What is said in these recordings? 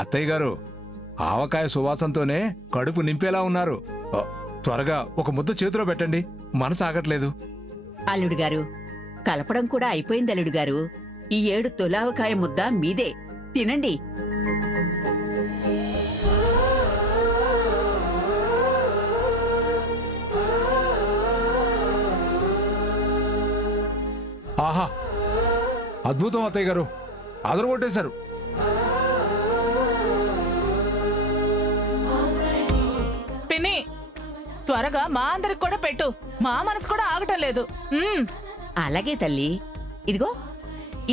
అత్తయ్య గారు, ఆవకాయ సువాసంతోనే కడుపు నింపేలా ఉన్నారు. త్వరగా ఒక ముద్ద చేతిలో పెట్టండి, మనసు ఆగట్లేదు. అల్లుడు గారు, కలపడం కూడా అయిపోయింది అల్లుడు గారు. ఈ 7 తులావకాయ ముద్ద మీదే, తినండి. ఆహా, అద్భుతం అత్తయ్య గారు, అదరగొట్టేశారు. పిన్ని, త్వరగా మా అందరికి కూడా పెట్టు, మా మనసు కూడా ఆగటం లేదు. అలాగే తల్లి, ఇదిగో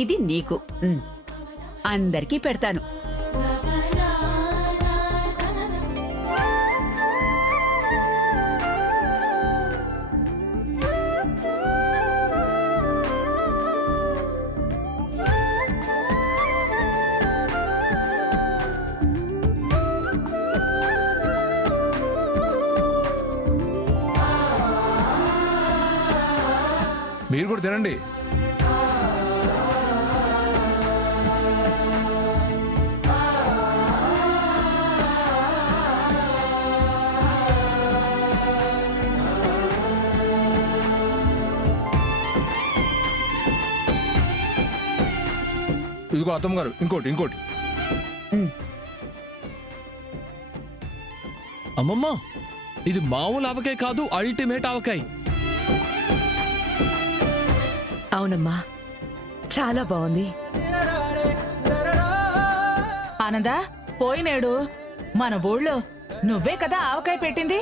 ఇది నీకు. అందరికీ పెడతాను. మీరు కూడా తినండి. ఇదిగో అత్తమ్మ గారు, ఇంకోటి. అమ్మమ్మ, ఇది మామూలు ఆవకాయ కాదు, అల్టిమేట్ ఆవకాయ. అవునమ్మా, చాలా బాగుంది. ఆనందా, పోయినేడు మన ఊళ్ళో నువ్వే కదా ఆవకాయ పెట్టింది.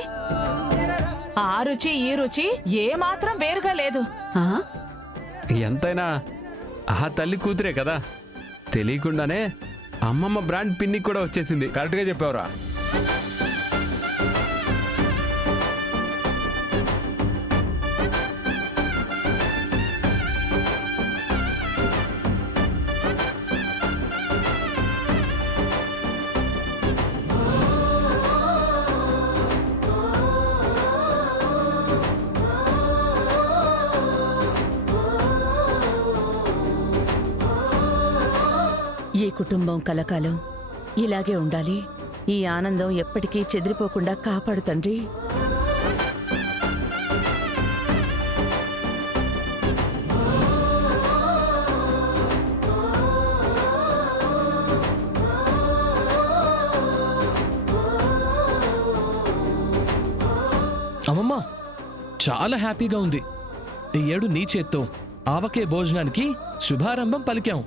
ఆ రుచి ఈ రుచి ఏమాత్రం వేరుగా లేదు. ఎంతైనా ఆ తల్లి కూతురే కదా, తెలియకుండానే అమ్మమ్మ బ్రాండ్ పిన్ని కూడా వచ్చేసింది. కరెక్ట్గా చెప్పావురా. ఈ కుటుంబం కలకాలం ఇలాగే ఉండాలి. ఈ ఆనందం ఎప్పటికీ చెదిరిపోకుండా కాపాడు తండ్రి. అమ్మమ్మ, చాలా హ్యాపీగా ఉంది. ఈ ఏడు నీ చేత్తో ఆవకాయ భోజనానికి శుభారంభం పలికాం.